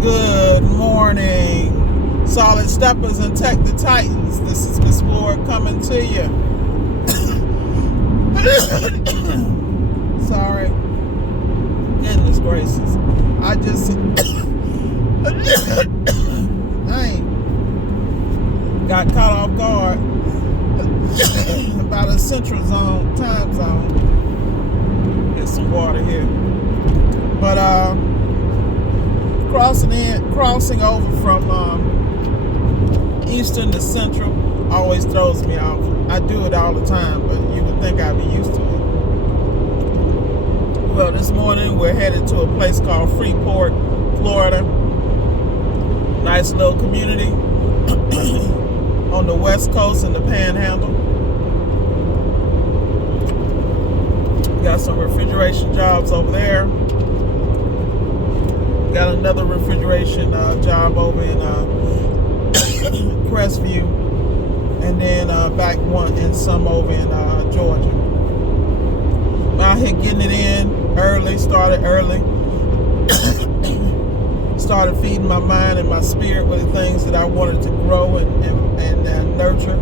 Good morning, solid steppers and tech the titans. This is Miss Ward coming to you. Sorry, goodness gracious, I got caught off guard about a central zone time zone. Get some water here, but crossing over from eastern to central always throws me off. I do it all the time, but you would think I'd be used to it. Well, this morning we're headed to a place called Freeport, Florida. Nice little community on the west coast in the Panhandle. Got some refrigeration jobs over there. Got another refrigeration job over in Crestview, and then back one and some over in Georgia. Out here getting it in early, started early. Started feeding my mind and my spirit with the things that I wanted to grow and nurture.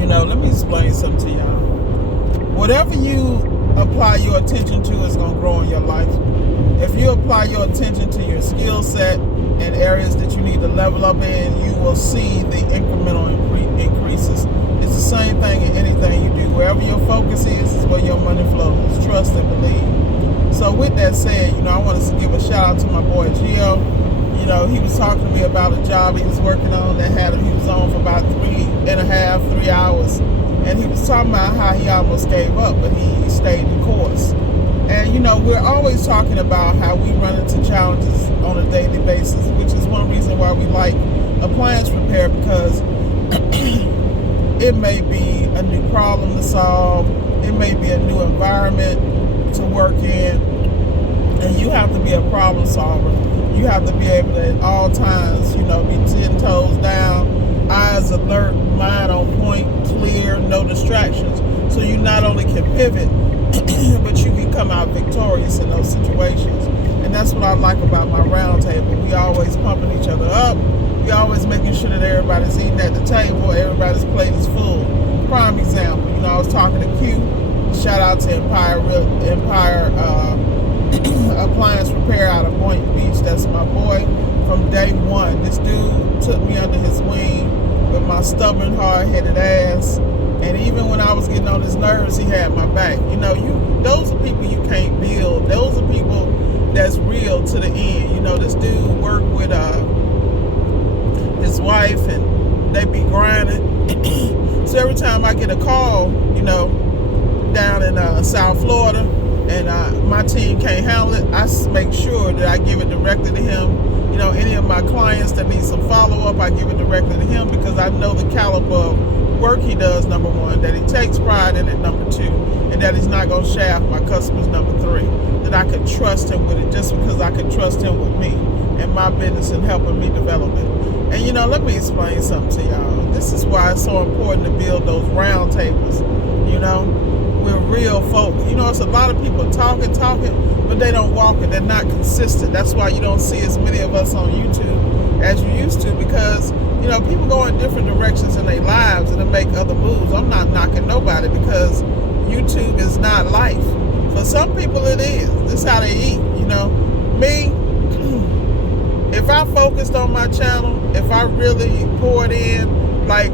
You know, let me explain something to y'all. Whatever you apply your attention to is going to grow in your life. If you apply your attention to your skill set and areas that you need to level up in, you will see the incremental increases. It's the same thing in anything you do. Wherever your focus is where your money flows. Trust and believe. So with that said, you know, I wanted to give a shout out to my boy Gio. You know, he was talking to me about a job he was working on that he was on for about 3 hours. And he was talking about how he almost gave up, but he stayed the course. And, you know, we're always talking about how we run into challenges on a daily basis, which is one reason why we like appliance repair, because it may be a new problem to solve. It may be a new environment to work in. And you have to be a problem solver. You have to be able to, at all times, you know, be 10 toes down, eyes alert, mind on point, clear, no distractions. So you not only can pivot, but you can come out victorious in those situations. And that's what I like about my round table. We always pumping each other up. We always making sure that everybody's eating at the table, everybody's plate is full. Prime example, you know, I was talking to Q. Shout out to Empire Appliance Repair out of Boynton Beach. That's my boy from day one. This dude took me under his wing with my stubborn, hard-headed ass. And even when I was getting on his nerves, he had my back. You know, those are people you can't build. Those are people that's real to the end. You know, this dude worked with his wife, and they be grinding. So every time I get a call, you know, down in South Florida, and my team can't handle it, I make sure that I give it directly to him. You know, any of my clients that need some follow-up, I give it directly to him, because I know the caliber of work he does, number one, that he takes pride in it, number two, and that he's not going to shaft my customers, number three, that I could trust him with it just because I could trust him with me and my business and helping me develop it. And, you know, let me explain something to y'all. This is why it's so important to build those round tables, you know, with real folk. You know, it's a lot of people talking, but they don't walk it. They're not consistent. That's why you don't see as many of us on YouTube as you used to, because, you know, people go in different directions in their lives and they make other moves. I'm not knocking nobody, because YouTube is not life. For some people it is. This is how they eat, you know. Me, if I focused on my channel, if I really poured in, like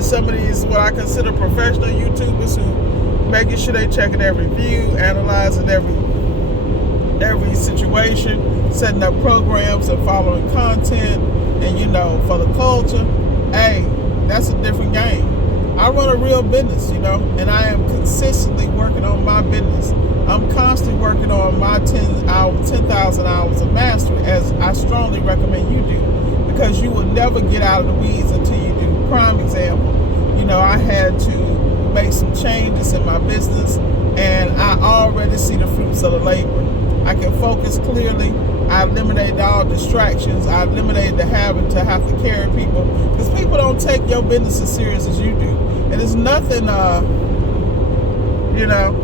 some of these, what I consider professional YouTubers, who making sure they checking every view, analyzing every situation, setting up programs and following content, and, you know, for the culture, hey, that's a different game. I run a real business, you know, and I am consistently working on my business. I'm constantly working on my 10,000 hours of mastery, as I strongly recommend you do, because you will never get out of the weeds until you do. Prime example, you know, I had to make some changes in my business, and I already see the fruits of the labor. I can focus clearly. I eliminated all distractions. I eliminated the habit to have to carry people, because people don't take your business as serious as you do. And it's nothing, you know,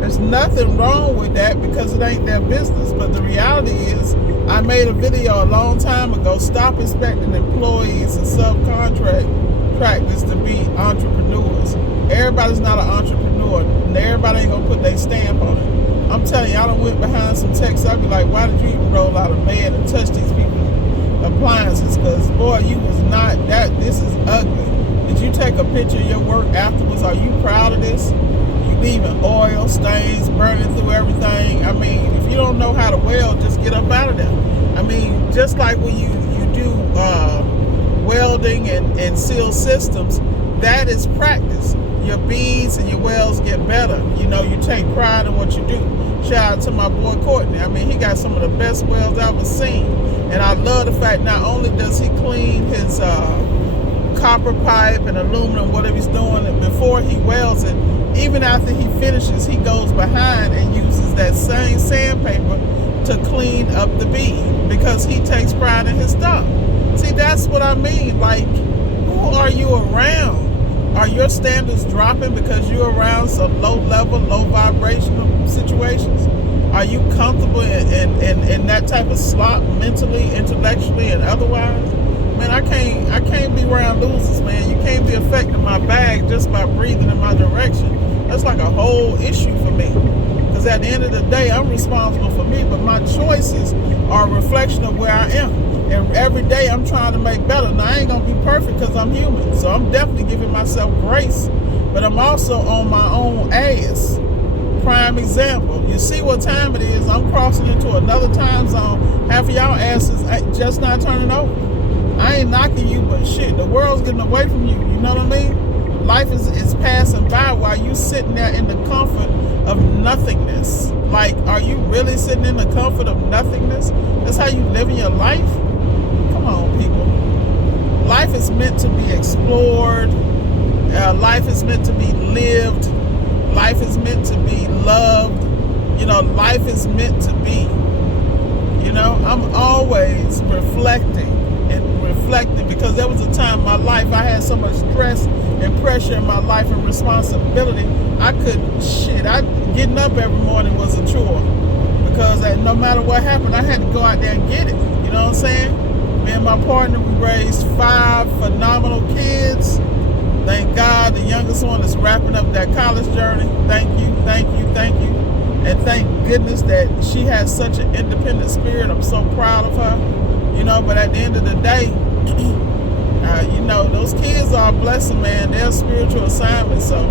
There's nothing wrong with that because it ain't their business. But the reality is, I made a video a long time ago, stop expecting employees and subcontractors to be entrepreneurs. Everybody's not an entrepreneur, and everybody ain't gonna put their stamp on it. I'm telling you, I done went behind some texts. I'd be like, why did you even roll out of bed and touch these people's appliances? Because, boy, you was not that. This is ugly. Did you take a picture of your work afterwards? Are you proud of this? You leaving oil stains burning through everything. I mean, if you don't know how to weld, just get up out of there. I mean, just like when you do welding and seal systems, that is practice. Your beads and your welds get better. You know, you take pride in what you do. Shout out to my boy Courtney. I mean, he got some of the best welds I've ever seen. And I love the fact not only does he clean his copper pipe and aluminum, whatever he's doing before he welds it, even after he finishes, he goes behind and uses that same sandpaper to clean up the bead because he takes pride in his stuff. See, that's what I mean. Like, who are you around? Are your standards dropping because you're around some low-level, low-vibrational situations? Are you comfortable in that type of slop mentally, intellectually, and otherwise? Man, I can't be around losers, man. You can't be affecting my bag just by breathing in my direction. That's like a whole issue for me. Because at the end of the day, I'm responsible for me, but my choices are a reflection of where I am. And every day I'm trying to make better. Now, I ain't going to be perfect because I'm human. So I'm definitely giving myself grace. But I'm also on my own ass. Prime example. You see what time it is. I'm crossing into another time zone. Half of y'all asses just not turning over. I ain't knocking you, but shit, the world's getting away from you. You know what I mean? Life is passing by while you sitting there in the comfort of nothingness. Like, are you really sitting in the comfort of nothingness? That's how you living your life? Come on, people. Life is meant to be explored. Life is meant to be lived. Life is meant to be loved. You know, life is meant to be. You know, I'm always reflecting because there was a time in my life I had so much stress and pressure in my life and responsibility. Getting up every morning was a chore because no matter what happened, I had to go out there and get it. You know what I'm saying? Me and my partner, we raised 5 phenomenal kids. Thank God the youngest one is wrapping up that college journey. Thank you. And thank goodness that she has such an independent spirit. I'm so proud of her. You know, but at the end of the day, you know, those kids are a blessing, man. They're a spiritual assignment. So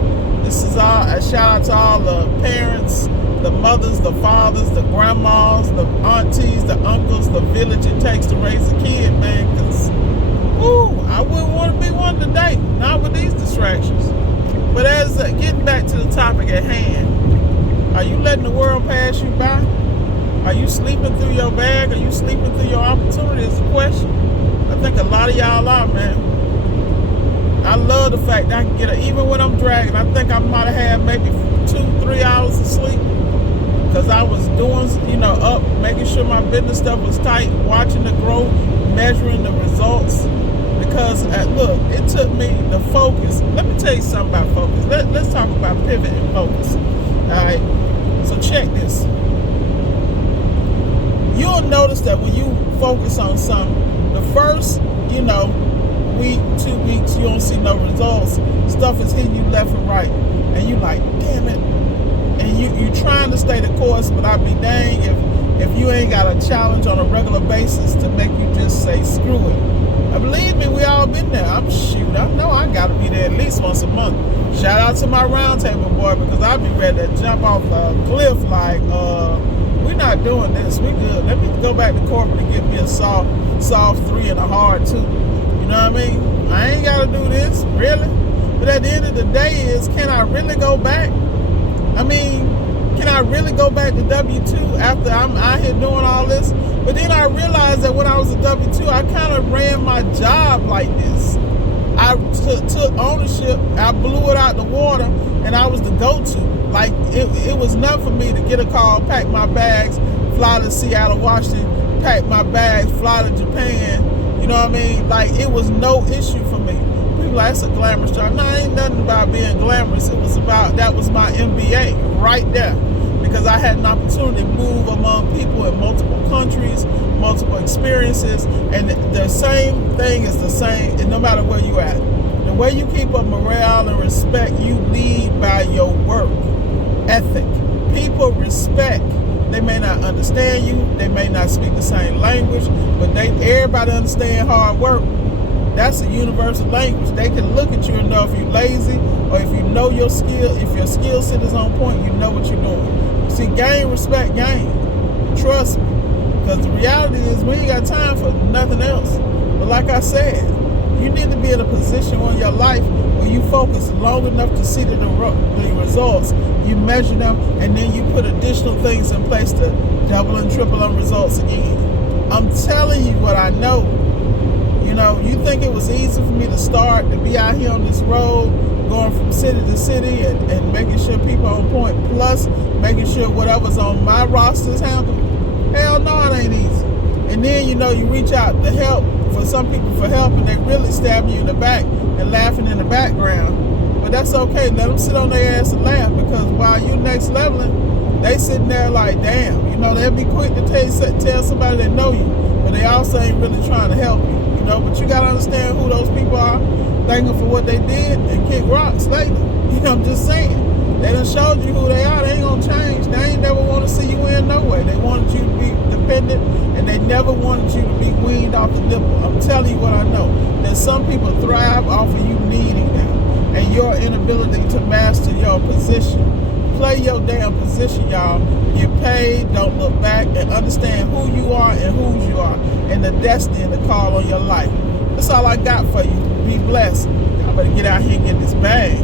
this is all a shout out to all the parents, the mothers, the fathers, the grandmas, the aunties, the uncles, the village it takes to raise a kid, man. Because, I wouldn't want to be one today. Not with these distractions. But as getting back to the topic at hand, are you letting the world pass you by? Are you sleeping through your bag? Are you sleeping through your opportunity is the question. I think a lot of y'all are, man. I love the fact that I can get it, even when I'm dragging. I think I might have had maybe 2-3 hours of sleep because I was doing, you know, up, making sure my business stuff was tight, watching the growth, measuring the results. Because, look, it took me the focus. Let me tell you something about focus. Let's talk about pivot and focus. All right? So check this. You'll notice that when you focus on something, the first, you know, week, 2 weeks, you don't see no results. Stuff is hitting you left and right. And you like, damn it. And you trying to stay the course, but I'll be dang if you ain't got a challenge on a regular basis to make you just say, screw it. Believe me, we all been there. I know I got to be there at least once a month. Shout out to my roundtable boy because I be ready to jump off a cliff like, we're not doing this. We good. Let me go back to corporate and get me a soft 3 and a hard 2. You know what I mean? I ain't got to do this, really. But at the end of the day is, can I really go back? I mean, can I really go back to W-2 after I'm out here doing all this? But then I realized that when I was a W-2, I kind of ran my job like this. I took ownership, I blew it out the water, and I was the go-to. Like, it was enough for me to get a call, pack my bags, fly to Seattle, Washington, pack my bags, fly to Japan. You know what I mean? Like, it was no issue for me. People like, it's a glamorous job. No, it ain't nothing about being glamorous. It was about, that was my MBA right there. Because I had an opportunity to move among people in multiple countries, multiple experiences, and the same thing is the same, and no matter where you at. The way you keep up morale and respect, you lead by your work ethic. People respect. They may not understand you, they may not speak the same language, but everybody understand hard work. That's a universal language. They can look at you and know if you're lazy, or if you know your skill, if your skill set is on point, you know what you're doing. See, gain respect, gain. Trust me. Because the reality is we ain't got time for nothing else. But like I said, you need to be in a position in your life where you focus long enough to see the results. You measure them, and then you put additional things in place to double and triple on results again. I'm telling you what I know. You know, you think it was easy for me to start, to be out here on this road, going from city to city and making sure people are on point, plus making sure whatever's on my roster is handled? Hell no, it ain't easy. And then, you know, you reach out to help for some people for help, and they really stab you in the back and laughing in the background. But that's okay. Let them sit on their ass and laugh, because while you next leveling, they sitting there like, damn. You know, they'll be quick to tell somebody they know you, but they also ain't really trying to help you. You know, but you got to understand who those people are, thank them for what they did, and kick rocks later. You know, I'm just saying. They done showed you who they are. They ain't going to change. They ain't never want to see you in no way. They wanted you to be dependent, and they never wanted you to be weaned off the nipple. I'm telling you what I know. That some people thrive off of you needing them and your inability to master your position. Play your damn position, y'all. Get paid, don't look back, and understand who you are and whose you are, and the destiny and the call on your life. That's all I got for you. Be blessed. Y'all better get out here and get this bag.